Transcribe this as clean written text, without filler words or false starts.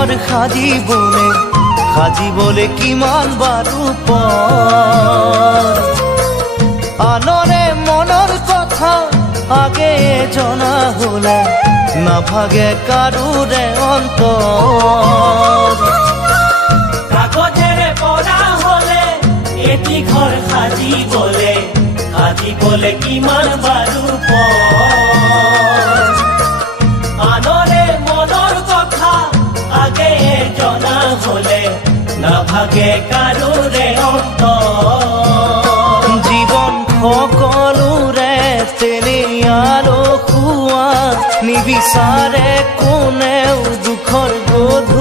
ঘৰ সাজিবলে কিমান বাৰু আনৰে মনৰ কথা আগে জনা হলে নাভাগে কাৰোৰে অন্তৰ কাগজেৰে পৰা হলে এটি ঘৰ সাজিবলে কিমান বাৰু আনৰে মনৰ কথা আগে জনা হলে নাভাগে কাৰোৰে অন্তৰ জীৱন সকলোৰে তেনেই আলসুৱা নিবিচাৰে কোনেও দুখৰ গধূলি